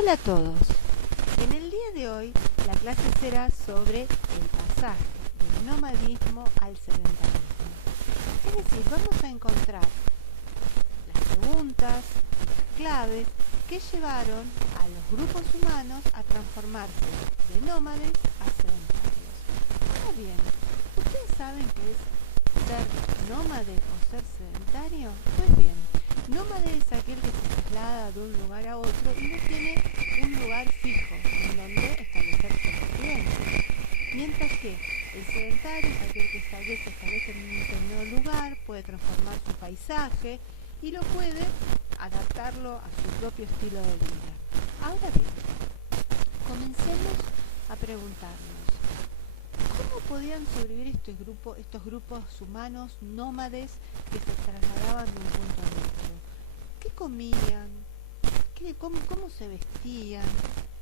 Hola a todos. En el día de hoy la clase será sobre el pasaje del nomadismo al sedentarismo. Es decir, vamos a encontrar las preguntas, las claves que llevaron a los grupos humanos a transformarse de nómades a sedentarios. Ahora bien, ¿ustedes saben qué es ser nómade o ser sedentario? Pues bien, nómade es aquel que se traslada de un lugar a otro y no tiene un lugar fijo en donde establecer su residencia. Mientras que el sedentario es aquel que establece en un determinado lugar, puede transformar su paisaje y lo puede adaptarlo a su propio estilo de vida. Ahora bien, comencemos a preguntarnos, ¿cómo podían sobrevivir estos grupos humanos nómades que se trasladaban de un punto a otro? ¿Qué comían? ¿Cómo se vestían?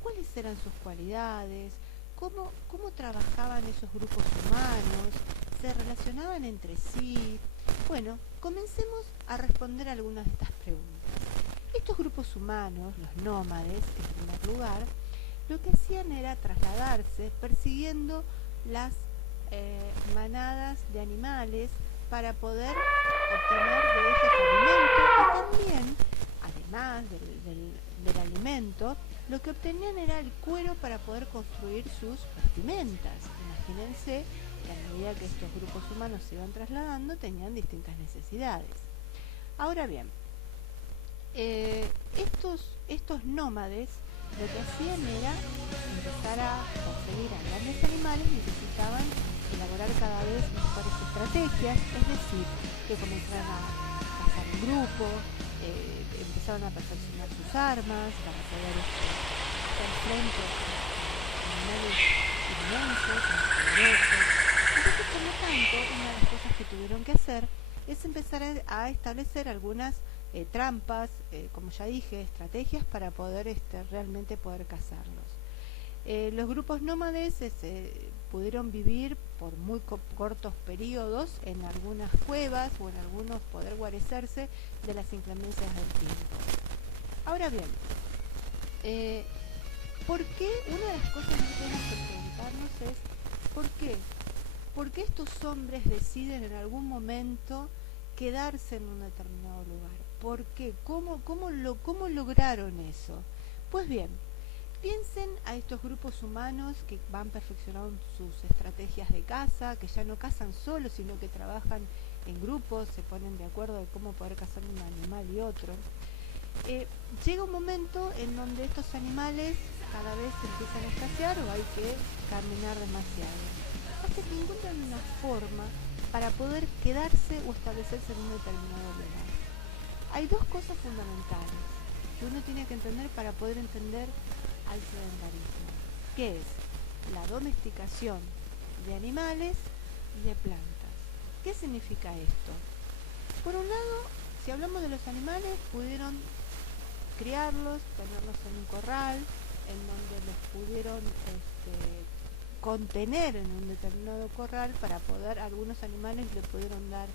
¿Cuáles eran sus cualidades? ¿Cómo trabajaban esos grupos humanos? ¿Se relacionaban entre sí? Bueno, comencemos a responder algunas de estas preguntas. Estos grupos humanos, los nómades, en primer lugar, lo que hacían era trasladarse persiguiendo las manadas de animales para poder obtener de ellos alimento y también, además del alimento, lo que obtenían era el cuero para poder construir sus vestimentas. Imagínense que a medida que estos grupos humanos se iban trasladando tenían distintas necesidades. Ahora bien, estos nómades lo que hacían era empezar a conseguir a grandes animales, necesitaban elaborar cada vez mejores estrategias, es decir, que comenzaran a cazar en grupo, empezaron a perfeccionar sus armas para poder hacer frente a animales inmensos, poderosos. Entonces, por lo tanto, una de las cosas que tuvieron que hacer es empezar a establecer algunas trampas, como ya dije, estrategias para poder realmente poder cazarlos. Los grupos nómades pudieron vivir por muy cortos periodos en algunas cuevas o en algunos poder guarecerse de las inclemencias del tiempo. Ahora bien, ¿por qué? Una de las cosas que tenemos que preguntarnos es ¿por qué estos hombres deciden en algún momento quedarse en un determinado lugar? ¿Por qué? ¿Cómo lograron eso? Pues bien, piensen a estos grupos humanos que van perfeccionando sus estrategias de caza, que ya no cazan solos, sino que trabajan en grupos, se ponen de acuerdo de cómo poder cazar un animal y otro. Llega un momento en donde estos animales cada vez empiezan a escasear o hay que caminar demasiado, hasta que encuentran una forma para poder quedarse o establecerse en un determinado lugar. Hay dos cosas fundamentales que uno tiene que entender para poder entender al sedentarismo, que es la domesticación de animales y de plantas. ¿Qué significa esto? Por un lado, si hablamos de los animales, pudieron criarlos, tenerlos en un corral, en donde los pudieron contener en un determinado corral para poder, algunos animales le pudieron dar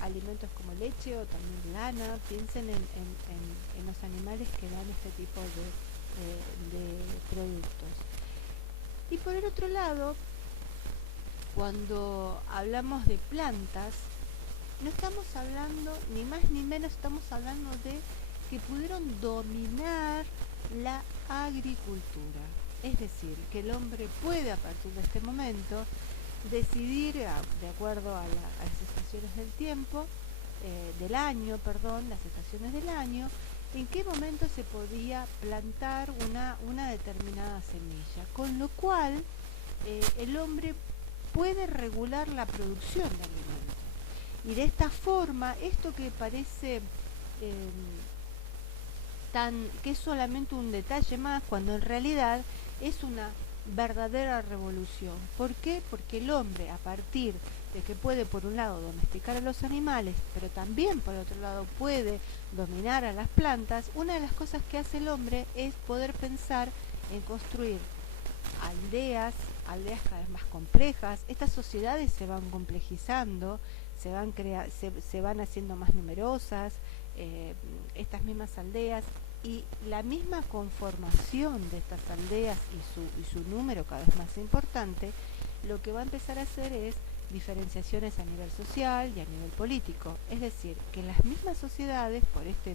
alimentos como leche o también lana. Piensen en los animales que dan este tipo de productos. Y por el otro lado, cuando hablamos de plantas, no estamos hablando ni más ni menos, estamos hablando de que pudieron dominar la agricultura. Es decir, que el hombre puede a partir de este momento decidir, de acuerdo a las estaciones del tiempo, las estaciones del año, en qué momento se podía plantar una determinada semilla, con lo cual el hombre puede regular la producción de alimentos. Y de esta forma, esto que parece que es solamente un detalle más, cuando en realidad es una verdadera revolución. ¿Por qué? Porque el hombre, a partir de que puede por un lado domesticar a los animales, pero también por otro lado puede dominar a las plantas, una de las cosas que hace el hombre es poder pensar en construir aldeas cada vez más complejas. Estas sociedades se van complejizando, se van haciendo más numerosas, estas mismas aldeas, y la misma conformación de estas aldeas y su número cada vez más importante, lo que va a empezar a hacer es diferenciaciones a nivel social y a nivel político. Es decir, que las mismas sociedades, por este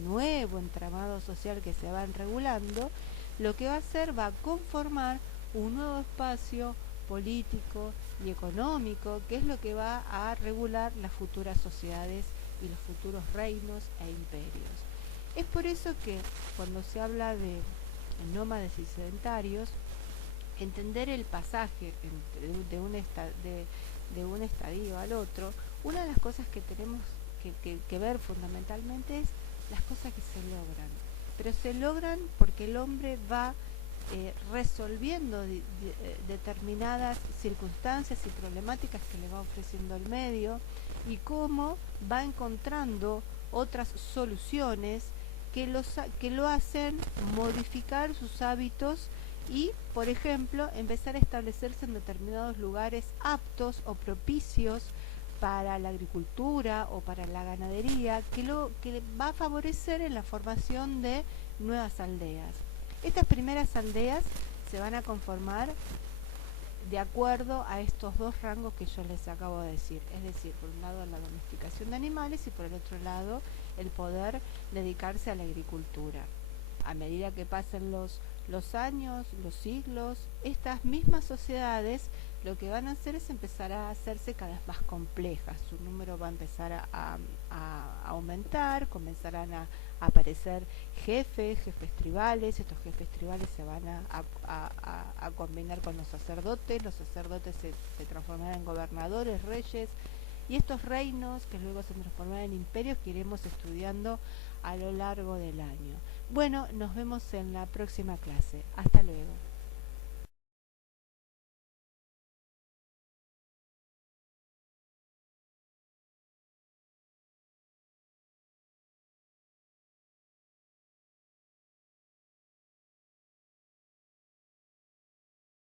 nuevo entramado social que se van regulando, lo que va a hacer va a conformar un nuevo espacio político y económico, que es lo que va a regular las futuras sociedades y los futuros reinos e imperios. Es por eso que cuando se habla de nómades y sedentarios, entender el pasaje de un estadio al otro, una de las cosas que tenemos que ver fundamentalmente es las cosas que se logran. Pero se logran porque el hombre va resolviendo determinadas circunstancias y problemáticas que le va ofreciendo el medio, y cómo va encontrando otras soluciones que lo hacen modificar sus hábitos y, por ejemplo, empezar a establecerse en determinados lugares aptos o propicios para la agricultura o para la ganadería, que va a favorecer en la formación de nuevas aldeas. Estas primeras aldeas se van a conformar de acuerdo a estos dos rangos que yo les acabo de decir, es decir, por un lado la domesticación de animales y por el otro lado el poder dedicarse a la agricultura. A medida que pasen los años, los siglos, estas mismas sociedades lo que van a hacer es empezar a hacerse cada vez más complejas. Su número va a empezar a aumentar, comenzarán a aparecer jefes tribales. Estos jefes tribales se van a combinar con los sacerdotes se transformarán en gobernadores, reyes, y estos reinos que luego se transformarán en imperios que iremos estudiando a lo largo del año. Bueno, nos vemos en la próxima clase. Hasta luego.